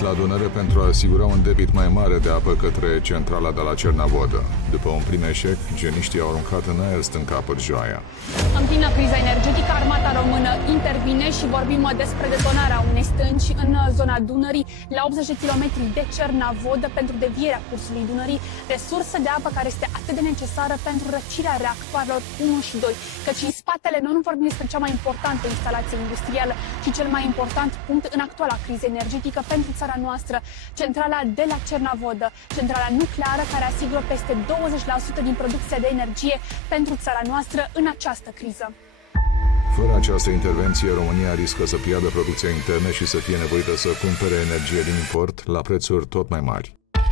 intervenit la Dunăre pentru a asigura un debit mai mare de apă către centrala de la Cernavodă. După un prim eșec, geniștii au aruncat în aer stânca Pârjoaia. În plină criză energetică, armata română intervine și vorbim despre detonarea unei stânci în zona Dunării, la 80 de kilometri de Cernavodă, pentru devierea cursului Dunării, resursă de apă care este atât de necesară pentru răcirea reactoarelor 1 și 2. Căci în spatele nu vorbim despre cea mai importantă instalație industrială, ci cel mai important punct în actuala criză energetică pentru țara noastră, centrala de la Cernavodă, centrala nucleară care asigură peste 20% din producția de energie pentru țara noastră în această criză. Fără această intervenție, România riscă să piardă producția internă și să fie nevoită să cumpere energie din import la prețuri tot mai mari.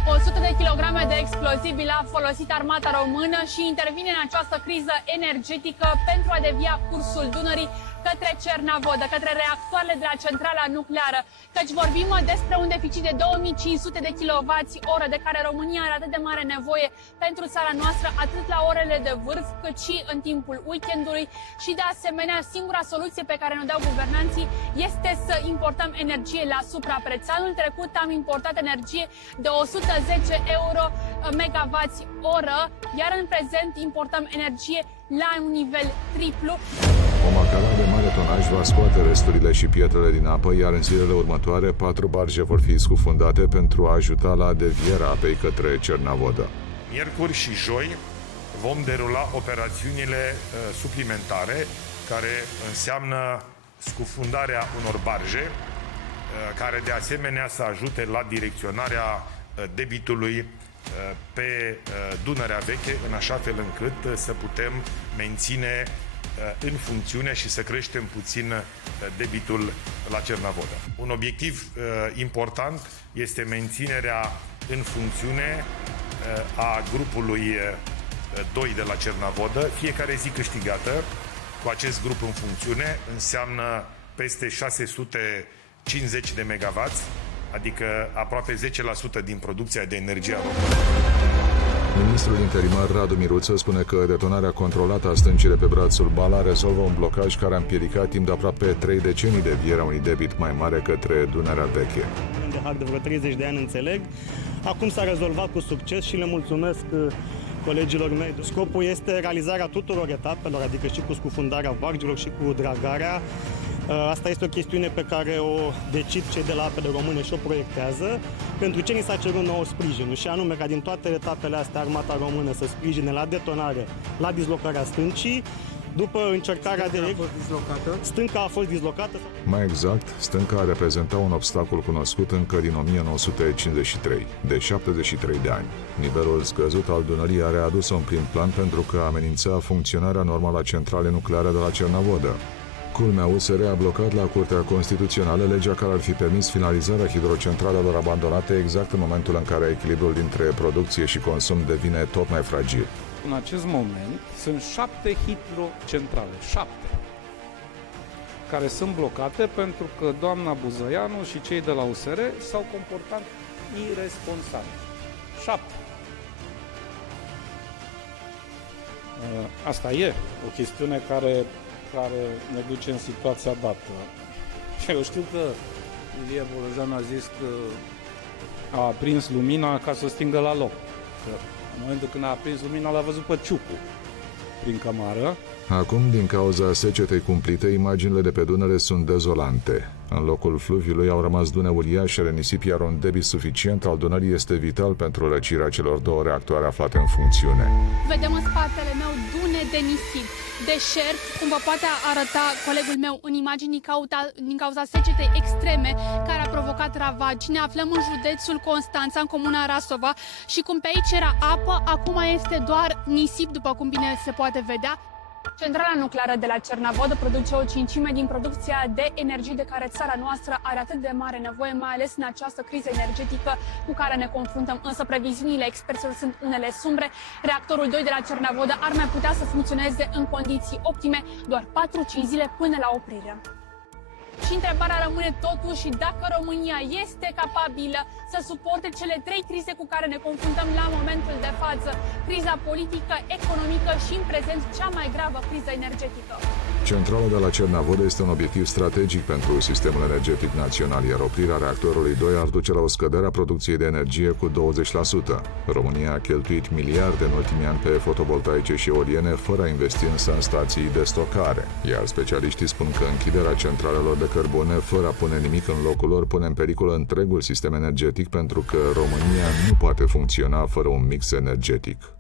100 de kilograme de explozibili a folosit armata română și intervine în această criză energetică pentru a devia cursul Dunării către Cernavodă, către reactoarele de la centrala nucleară. Căci vorbim despre un deficit de 2500 de kWh de care România are atât de mare nevoie pentru țara noastră, atât la orele de vârf, cât și în timpul weekendului. Și de asemenea, singura soluție pe care ne dau guvernanții este să importăm energie la suprapreț. Anul trecut am importat energie de 110 euro megawatts oră, iar în prezent importăm energie la un nivel triplu. O macara de mare tonaj va scoate resturile și pietrele din apă, iar în zilele următoare 4 barge vor fi scufundate pentru a ajuta la devierea apei către Cernavodă. Miercuri și joi vom derula operațiunile suplimentare, care înseamnă scufundarea unor barge, care de asemenea să ajute la direcționarea debitului pe Dunărea Veche, în așa fel încât să putem menține în funcțiune și să creștem puțin debitul la Cernavodă. Un obiectiv important este menținerea în funcțiune a grupului 2 de la Cernavodă, fiecare zi câștigată cu acest grup în funcțiune înseamnă peste 650 de megawatts, adică aproape 10% din producția de energie a României. Ministrul interimar Radu Miruță spune că detonarea controlată a stâncii de pe brațul Bala rezolvă un blocaj care a împiedicat timp de aproape 3 decenii devierea unui debit mai mare către Dunărea Veche. De hack de vreo 30 de ani, înțeleg. Acum s-a rezolvat cu succes și le mulțumesc colegilor mei. Scopul este realizarea tuturor etapelor, adică și cu scufundarea bargelor și cu dragarea. Asta este o chestiune pe care o decid cei de la Apele Române și o proiectează. Pentru ce ni s-a cerut nouă sprijinul, și anume ca din toate etapele astea armata română să sprijine la detonare, la dislocarea stâncii. După încercarea de... Stânca a fost dislocată. Mai exact, stânca reprezenta un obstacol cunoscut încă din 1953, de 73 de ani. Nivelul scăzut al Dunării a readus-o în prim plan pentru că amenința funcționarea normală a centralei nucleare de la Cernavodă. Culmea, USR a blocat la Curtea Constituțională legea care ar fi permis finalizarea hidrocentralelor abandonate exact în momentul în care echilibrul dintre producție și consum devine tot mai fragil. În acest moment sunt 7 hidrocentrale, 7, care sunt blocate pentru că doamna Buzăianu și cei de la USR s-au comportat iresponsabil. 7. Asta e o chestiune care ne duce în situația dată. Eu știu că Ilie Bolojan a zis că a aprins lumina ca să o stingă la loc. Că în momentul când a aprins lumina, l-a văzut pe Ciucu prin cămară. Acum, din cauza secetei cumplite, imaginile de pe Dunăre sunt dezolante. În locul fluviului au rămas dune uriașe ale nisip, iar un debit suficient al Dunării este vital pentru răcirea celor 2 reactoare aflate în funcțiune. Vedem în spatele meu dune de nisip, deșert, cum vă poate arăta colegul meu în imagini, din cauza secetei extreme care a provocat ravagi. Ne aflăm în județul Constanța, în comuna Rasova, și cum pe aici era apă, acum este doar nisip, după cum bine se poate vedea. Centrala nucleară de la Cernavodă produce o cincime din producția de energie de care țara noastră are atât de mare nevoie, mai ales în această criză energetică cu care ne confruntăm. Însă previziunile experților sunt unele sumbre. Reactorul 2 de la Cernavodă ar mai putea să funcționeze în condiții optime doar 4-5 zile până la oprire. Și întrebarea rămâne totuși dacă România este capabilă să suporte cele 3 crize cu care ne confruntăm la momentul de față: criza politică, economică și în prezent cea mai gravă criză energetică. Centrala de la Cernavodă este un obiectiv strategic pentru sistemul energetic național, iar oprirea reactorului 2 ar duce la o scădere a producției de energie cu 20%. România a cheltuit miliarde în ultimii ani pe fotovoltaice și eoliene, fără a investi însă în stații de stocare. Iar specialiștii spun că închiderea centralelor de cărbune, fără a pune nimic în locul lor, pune în pericol întregul sistem energetic, pentru că România nu poate funcționa fără un mix energetic.